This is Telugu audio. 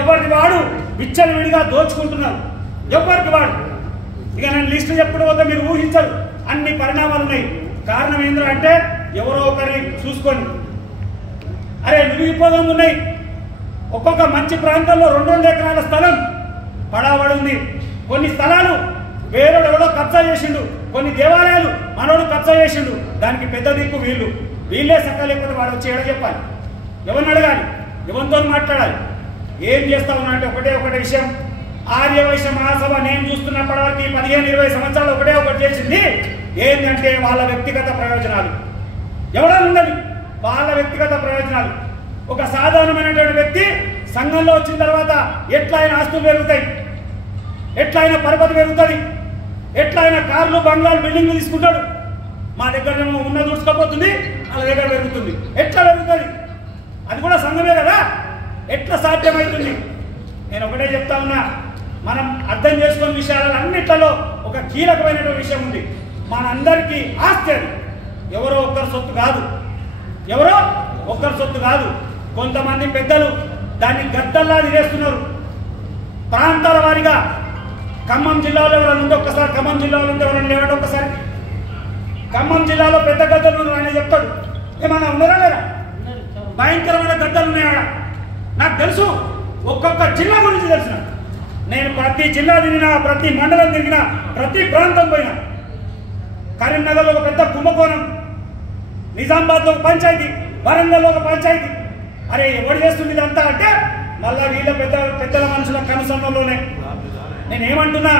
ఎవరికి వాడు విచ్చలవిడిగా దోచుకుంటున్నారు, ఎవరికి వాడు. ఇక నేను లిస్టు చెప్పడం వద్ద మీరు ఊహించరు, అన్ని పరిణామాలు ఉన్నాయి. కారణం ఏంటంటే ఎవరో ఒకరిని చూసుకొని అరే నిలిగిపోదాం ఉన్నాయి. ఒక్కొక్క మంచి ప్రాంతంలో 2-2 ఎకరాల స్థలం పడావడి ఉంది. కొన్ని స్థలాలు వేరేడు ఎవడో కబ్జా చేసిండు, కొన్ని దేవాలయాలు మనోడు కబ్జా చేసిండు. దానికి పెద్ద దిక్కు వీళ్ళే సక్క లేకపోతే వాడు వచ్చి ఏడ చెప్పాలి, ఎవరిని అడగాలి, ఎవరితో మాట్లాడాలి, ఏం చేస్తా ఉన్నా అంటే ఒకటే విషయం. ఆర్యవైశ్య మహాసభ నేను చూస్తున్నప్పటివరకు 15-20 సంవత్సరాలు ఒకటి చేసింది ఏంటంటే వాళ్ళ వ్యక్తిగత ప్రయోజనాలు. ఎవడన్నా ఉండదు, వాళ్ళ వ్యక్తిగత ప్రయోజనాలు. ఒక సాధారణమైనటువంటి వ్యక్తి సంఘంలో వచ్చిన తర్వాత ఎట్లా ఆయన ఆస్తులు పెరుగుతాయి, ఎట్లా ఆయన పరపతి పెరుగుతుంది, ఎట్లా ఆయన కార్లు బంగ్లాలు బిల్డింగ్లు తీసుకుంటాడు. మా దగ్గర ఉన్న దూసుకపోతుంది, వాళ్ళ దగ్గర పెరుగుతుంది. ఎట్లా పెరుగుతుంది? అది కూడా సంఘమే కదా, ఎట్లా సాధ్యమవుతుంది? నేను ఒకటే చెప్తా ఉన్నా, మనం అర్థం చేసుకున్న విషయాలలో అన్నిట్లలో ఒక కీలకమైనటువంటి విషయం ఉంది. మనందరికీ ఆస్తి అది ఎవరో ఒక్కరి సొత్తు కాదు, ఎవరో ఒక్కరి సొత్తు కాదు. కొంతమంది పెద్దలు దాన్ని గద్దల్లా తినేస్తున్నారు. ప్రాంతాల వారిగా ఖమ్మం జిల్లాలో ఎవరైనా ఉంటే ఒక్కసారి, ఖమ్మం జిల్లాలో ఉంటే ఎవరైనా లేవంటే ఒక్కసారి. ఖమ్మం జిల్లాలో పెద్ద గద్దలు ఆయన చెప్తాడు, ఏమన్నా ఉన్నారా లేదా? భయంకరమైన గద్దలు ఉన్నాయా? నాకు తెలుసు, ఒక్కొక్క జిల్లా గురించి తెలిసిన. నేను ప్రతి జిల్లా తిరిగినా, ప్రతి మండలం తిరిగినా, ప్రతి ప్రాంతం పోయినా. కరీంనగర్లో ఒక పెద్ద కుంభకోణం, నిజామాబాద్లో ఒక పంచాయతీ, వరంగల్లో ఒక పంచాయతీ. అరే ఎవడు చేస్తుంది ఇదంతా అంటే మళ్ళా వీళ్ళ పెద్దల మనుషుల కనుసన్నలోనే. నేనేమంటున్నా,